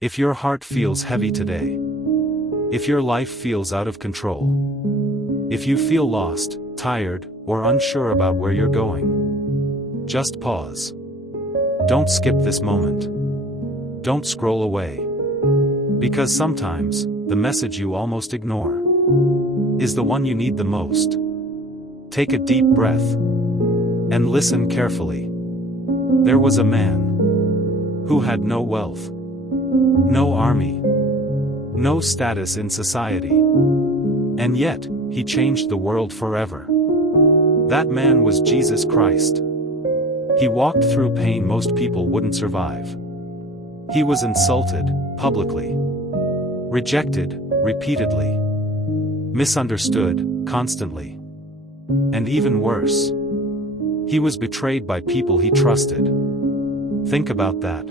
If your heart feels heavy today, if your life feels out of control, if you feel lost, tired, or unsure about where you're going, just pause. Don't skip this moment. Don't scroll away. Because sometimes, the message you almost ignore is the one you need the most. Take a deep breath and listen carefully. There was a man who had no wealth, no army, no status in society, and yet, he changed the world forever. That man was Jesus Christ. He walked through pain most people wouldn't survive. He was insulted, publicly, rejected, repeatedly, misunderstood, constantly, and even worse, he was betrayed by people he trusted. Think about that.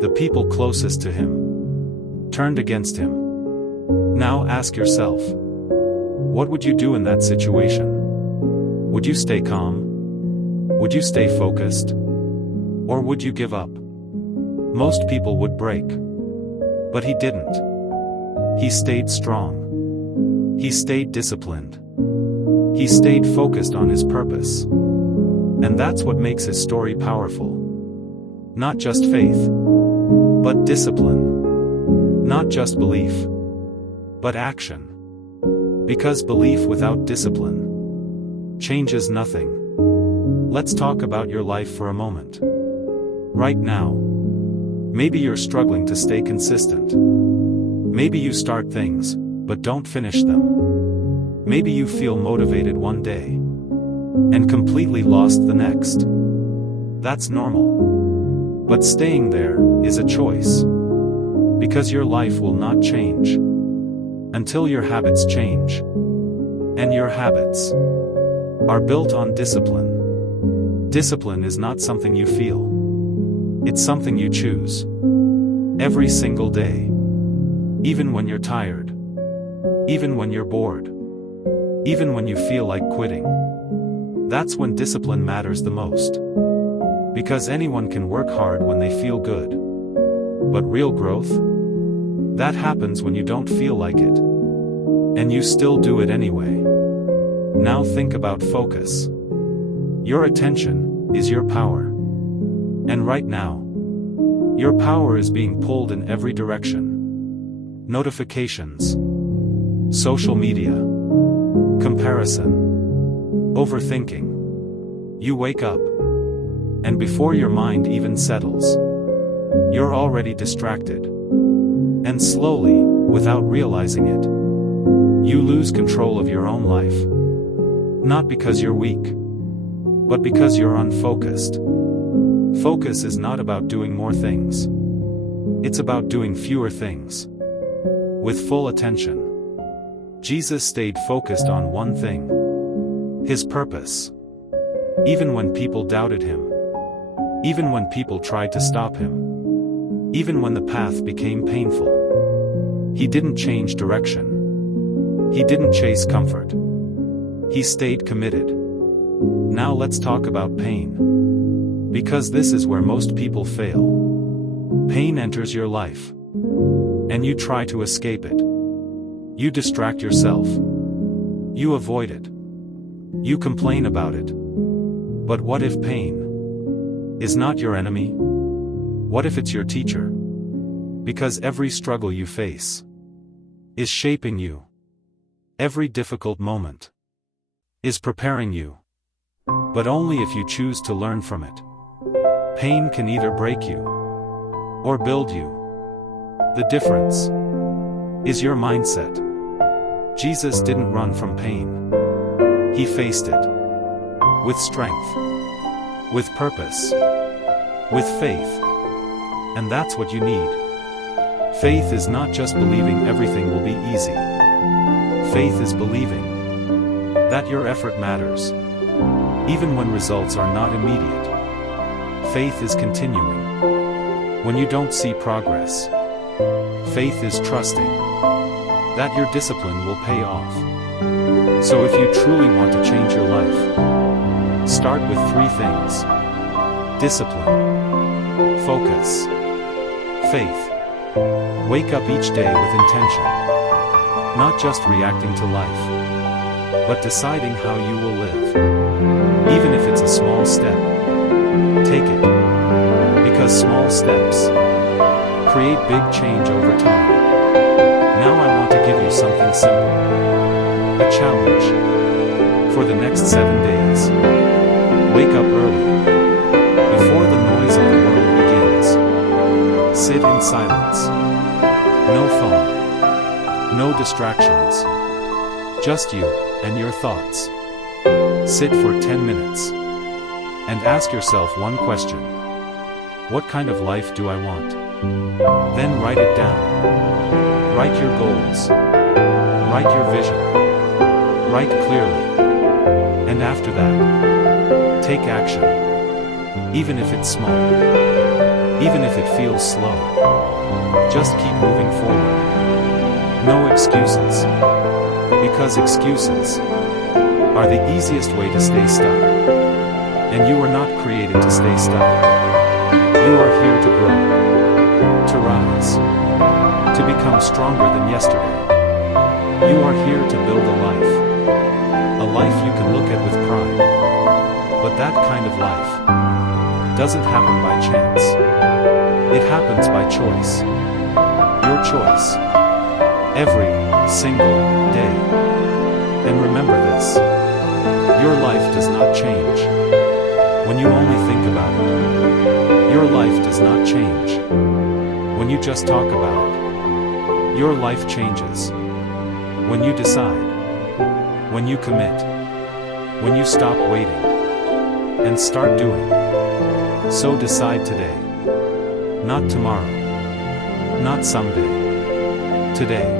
The people closest to him turned against him. Now ask yourself, what would you do in that situation? Would you stay calm? Would you stay focused? Or would you give up? Most people would break. But he didn't. He stayed strong. He stayed disciplined. He stayed focused on his purpose. And that's what makes his story powerful. Not just faith, but discipline. Not just belief, but action. Because belief without discipline changes nothing. Let's talk about your life for a moment. Right now, maybe you're struggling to stay consistent. Maybe you start things, but don't finish them. Maybe you feel motivated one day and completely lost the next. That's normal. But staying there is a choice. Because your life will not change until your habits change. And your habits are built on discipline. Discipline is not something you feel. It's something you choose. Every single day. Even when you're tired. Even when you're bored. Even when you feel like quitting. That's when discipline matters the most. Because anyone can work hard when they feel good. But real growth? That happens when you don't feel like it. And you still do it anyway. Now think about focus. Your attention is your power. And right now, your power is being pulled in every direction. Notifications, social media, comparison, overthinking. You wake up, and before your mind even settles, you're already distracted. And slowly, without realizing it, you lose control of your own life. Not because you're weak, but because you're unfocused. Focus is not about doing more things. It's about doing fewer things. With full attention. Jesus stayed focused on one thing. His purpose. Even when people doubted him. Even when people tried to stop him. Even when the path became painful. He didn't change direction. He didn't chase comfort. He stayed committed. Now let's talk about pain. Because this is where most people fail. Pain enters your life. And you try to escape it. You distract yourself. You avoid it. You complain about it. But what if pain is not your enemy? What if it's your teacher? Because every struggle you face is shaping you. Every difficult moment is preparing you. But only if you choose to learn from it. Pain can either break you or build you. The difference is your mindset. Jesus didn't run from pain. He faced it. With strength. With purpose. With faith. And that's what you need. Faith is not just believing everything will be easy. Faith is believing that your effort matters. Even when results are not immediate. Faith is continuing. When you don't see progress. Faith is trusting that your discipline will pay off. So if you truly want to change your life, start with 3 things. Discipline, focus, faith. Wake up each day with intention. Not just reacting to life, but deciding how you will live. Even if it's a small step, take it. Because small steps create big change over time. Now I want to give you something simple. A challenge. For the next 7 days, wake up early. Before the noise of the world begins. Sit in silence. No phone. No distractions. Just you and your thoughts. Sit for 10 minutes. And ask yourself one question. What kind of life do I want? Then write it down. Write your goals. Write your vision. Write clearly. And after that, take action. Even if it's small. Even if it feels slow. Just keep moving forward. No excuses. Because excuses are the easiest way to stay stuck. And you were not created to stay stuck. You are here to grow. To rise. To become stronger than yesterday. You are here to build a life. A life you can look at with pride. But that kind of life doesn't happen by chance. It happens by choice. Your choice. Every single day. And remember this. Your life does not change when you only think about it. Your life does not change when you just talk about it. Your life changes when you decide, when you commit, when you stop waiting and start doing. So decide today, not tomorrow, not someday, today.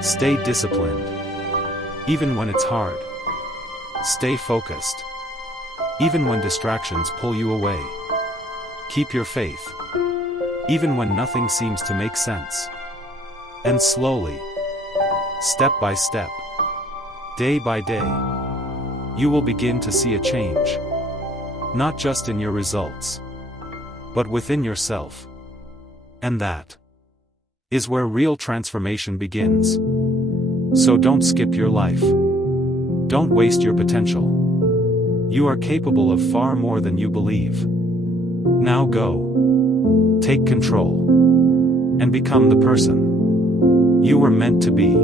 Stay disciplined, even when it's hard. Stay focused, even when distractions pull you away. Keep your faith, even when nothing seems to make sense. And slowly, step by step, day by day, you will begin to see a change. Not just in your results, but within yourself. And that is where real transformation begins. So don't skip your life. Don't waste your potential. You are capable of far more than you believe. Now go. Take control. And become the person you were meant to be.